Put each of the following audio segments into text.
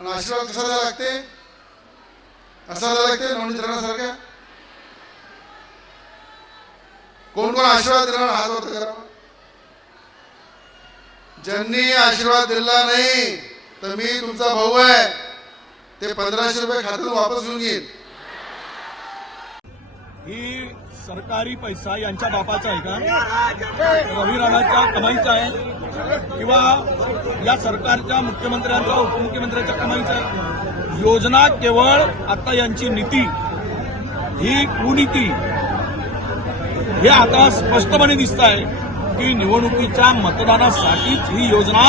आणि आशीर्वाद कसा द्यायला लागते? असा द्यायला लागते नवनीतरणासारख्या कोण कोण आशीर्वाद देणार? हात वर ज्यांनी आशीर्वाद दिला नाही तर मी तुमचा भाऊ आहे. ते पंधराशे रुपये खात्यातून वापस घेऊन घेईन ही सरकारी पैसा यांच्या बापाचा आहे का? रवी राणाच्या कमाईचा आहे? किंवा या सरकारच्या मुख्यमंत्र्यांचा उपमुख्यमंत्र्यांच्या कमाईचा आहे? योजना केवळ आता यांची नीती ही कुनीती हे आता स्पष्टपणे दिसत आहे की निवडणुकीच्या मतदानासाठीच ही योजना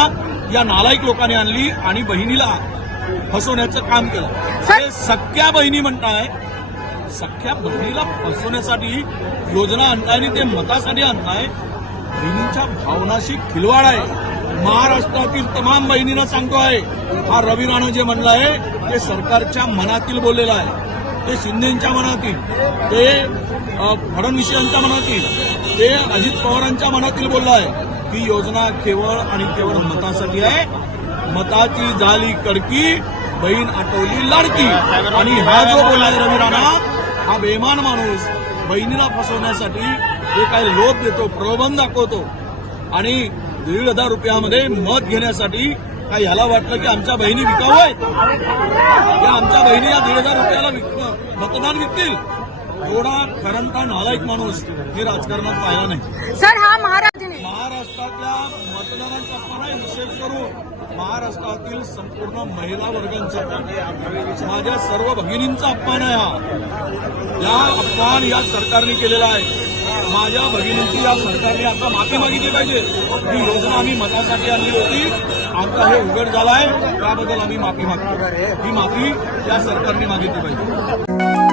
या नालायक लोकांनी आणली आणि बहिणीला फसवण्याचं काम केलं. हे सख्या बहिणी म्हणताय सख्या बहिणीला फसवण्यासाठी योजना आणताय आणि ते मतासाठी आणताय. बहिणींच्या भावनाशी खिलवाड आहे. महाराष्ट्रातील तमाम बहिणींना सांगतो आहे हा रवी राणा जे म्हणलं आहे ते सरकारच्या मनातील बोललेलं आहे. ते शिंदेच्या मनातील ते अ, फडणवीसांच्या मनातील ते अजित पवारांच्या मनातील बोललं आहे. ही योजना केवळ आणि केवळ मतासाठी आहे. मताची झाली कडकी बहीण आठवली लाडकी. आणि हा जो बोललाय रवी राणा हा बेमान माणूस बहिणीला फसवण्यासाठी जे काही लोभ देतो प्रलोभन दाखवतो आणि दीड हजार रुपयामध्ये मत घेण्यासाठी काय ह्याला वाटलं की आमच्या बहिणी विकाऊ आहेत आमच्या बहिणी या दीड हजार रुपयाला विक- मतदान विकतील. एवढा खरंता नालायक माणूस हे राजकारणात पाहिला नाही. सर हा महाराजांनी महाराष्ट्रातल्या मतदारांचा अपमान आहे विशेष करून महाराष्ट्रातील संपूर्ण महिला वर्गांचा. माझ्या सर्व भगिनींचा अपमान आहे हा. या अपमान या सरकारने केलेला आहे. माझ्या भगिनींची या सरकारने आता माफी मागितली पाहिजे. ही योजना आम्ही मतासाठी आणली होती. आता हे उघड झालं आहे त्याबद्दल आम्ही माफी मागतो. ही माफी या सरकारने मागितली पाहिजे.